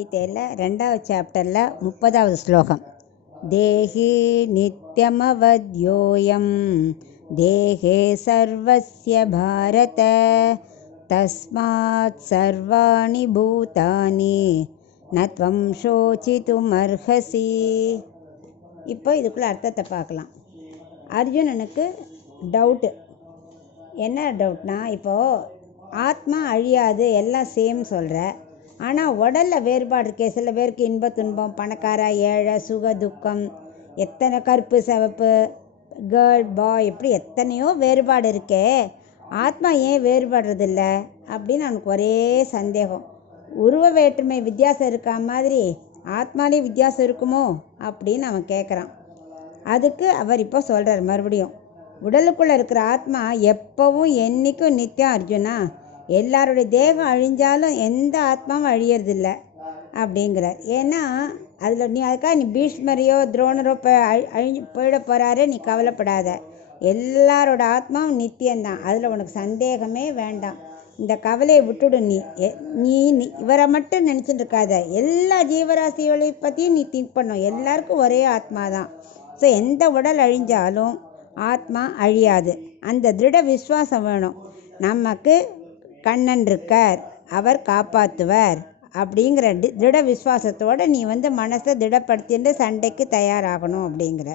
கீதையில் 2வது சாப்டரில் 30வது ஸ்லோகம். தேஹி நித்யமவத்யோயம் தேஹே சர்வஸ்ய பாரத தஸ்மாத் சர்வாணி பூதானி நத்வம் சோசித்துமர்ஹசி. இப்போ இதுக்குள்ள அர்த்தத்தை பார்க்கலாம். அர்ஜுனனுக்கு டவுட்டு. என்ன டவுட்னா, இப்போது ஆத்மா அழியாது, எல்லாம் சேம் சொல்கிற, ஆனால் உடலில் வேறுபாடு இருக்கே. சில பேருக்கு இன்ப துன்பம், பணக்கார ஏழை, சுக துக்கம், எத்தனை கருப்பு சிவப்பு, கேர்ள் பாய், இப்படி எத்தனையோ வேறுபாடு இருக்கே. ஆத்மா ஏன் வேறுபடுறதில்ல அப்படின்னு அவனுக்கு ஒரே சந்தேகம். உருவ வேற்றுமை வித்தியாசம் இருக்கா மாதிரி ஆத்மாலே வித்தியாசம் இருக்குமோ அப்படின்னு அவன் கேட்குறான். அதுக்கு அவர் இப்போ சொல்கிறார் மறுபடியும், உடலுக்குள்ளே இருக்கிற ஆத்மா எப்போவும் என்றைக்கும் நித்தியம் அர்ஜுனா. எல்லாருடைய தேகம் அழிஞ்சாலும் எந்த ஆத்மாவும் அழியறதில்லை அப்படிங்கிறார். ஏன்னா அதில் நீ அதுக்காக நீ பீஷ்மரையோ துரோணரோ அழிஞ்சு போயிட போகிறாரு, நீ கவலைப்படாத. எல்லாரோட ஆத்மாவும் நித்தியம்தான், அதில் உனக்கு சந்தேகமே வேண்டாம். இந்த கவலையை விட்டுடு. நீ இவரை மட்டும் நினச்சிட்டு இருக்காத, எல்லா ஜீவராசிகளை பற்றியும் நீ திங்க் பண்ணும். எல்லாருக்கும் ஒரே ஆத்மா தான். ஸோ எந்த உடல் அழிஞ்சாலும் ஆத்மா அழியாது. அந்த திருட விஸ்வாசம் வேணும். நமக்கு கண்ணன் இருக்கார், அவர் காப்பாற்றுவார் அப்படிங்கிற திருட விஸ்வாசத்தோடு நீ மனசை திடப்படுத்திட்டு சண்டைக்கு தயாராகணும் அப்படிங்கிற.